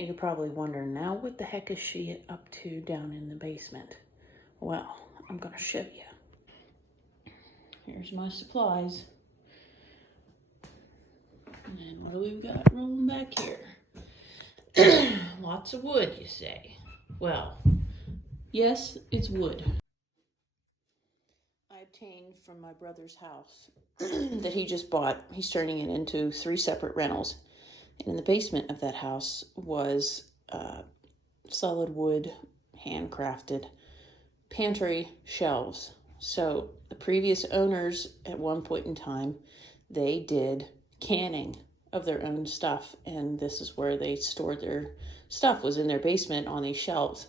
Now you're probably wondering, now what the heck is she up to down in the basement? Well, I'm gonna show you. Here's my supplies. And what do we got rolling back here? Lots of wood, you say. Well, yes, it's wood. I obtained from my brother's house that he just bought. He's turning it into 3 separate rentals. And in the basement of that house was solid wood, handcrafted pantry shelves. So the previous owners at one point in time, they did canning of their own stuff, and this is where they stored their stuff, was in their basement on these shelves.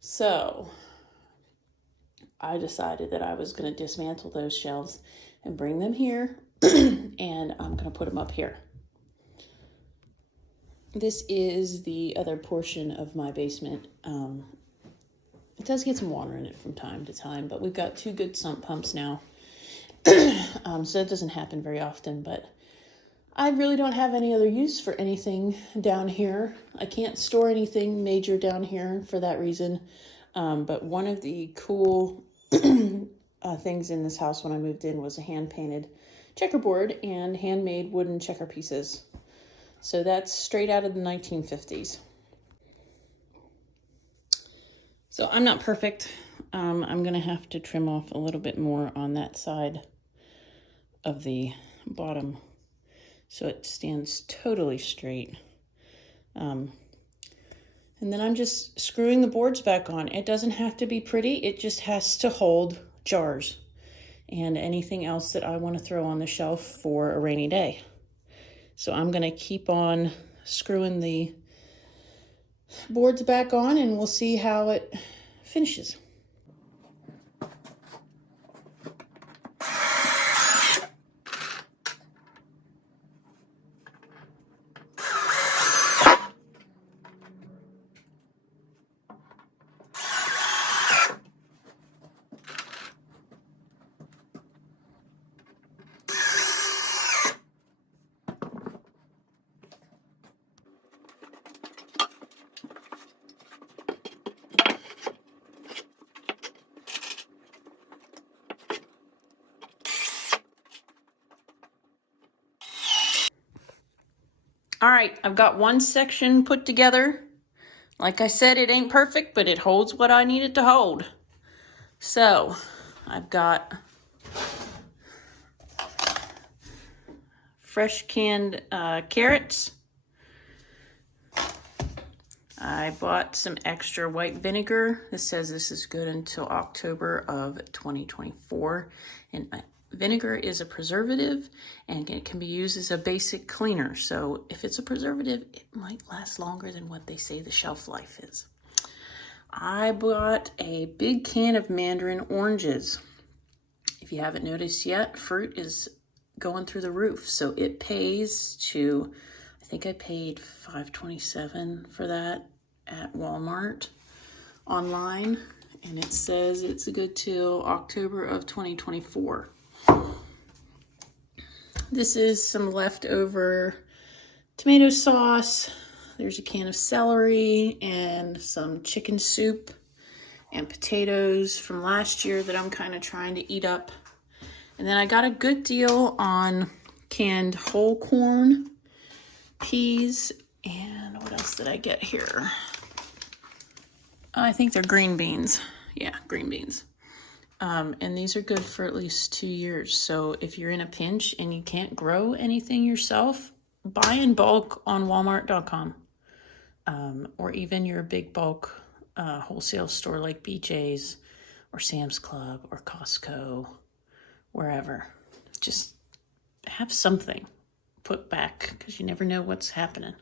So I decided that I was going to dismantle those shelves and bring them here, and I'm going to put them up here. This is the other portion of my basement. It does get some water in it from time to time, but we've got 2 good sump pumps now. So it doesn't happen very often, but I really don't have any other use for anything down here. I can't store anything major down here for that reason. But one of the cool things in this house when I moved in was a hand-painted checkerboard and handmade wooden checker pieces. So that's straight out of the 1950s. So I'm not perfect. I'm gonna have to trim off a little bit more on that side of the bottom so it stands totally straight. And then I'm just screwing the boards back on. It doesn't have to be pretty, it just has to hold jars and anything else that I want to throw on the shelf for a rainy day. So I'm gonna keep on screwing the boards back on and we'll see how it finishes. All right, I've got one section put together. Like I said, it ain't perfect, but it holds what I need it to hold. So I've got fresh canned carrots. I bought some extra white vinegar. This says this is good until October of 2024. And vinegar is a preservative and it can be used as a basic cleaner. So if it's a preservative, it might last longer than what they say the shelf life is. I bought a big can of mandarin oranges. If you haven't noticed yet, fruit is going through the roof. So it pays to, I think I paid $5.27 for that at Walmart online. And it says it's good till October of 2024. This is some leftover tomato sauce. There's a can of celery and some chicken soup and potatoes from last year that I'm kind of trying to eat up. And then I got a good deal on canned whole corn, peas, and what else did I get here? I think they're green beans. Yeah, green beans. And these are good for at least 2 years. So if you're in a pinch and you can't grow anything yourself, buy in bulk on walmart.com. Or even your big bulk wholesale store like BJ's or Sam's Club or Costco, wherever. Just have something put back because you never know what's happening.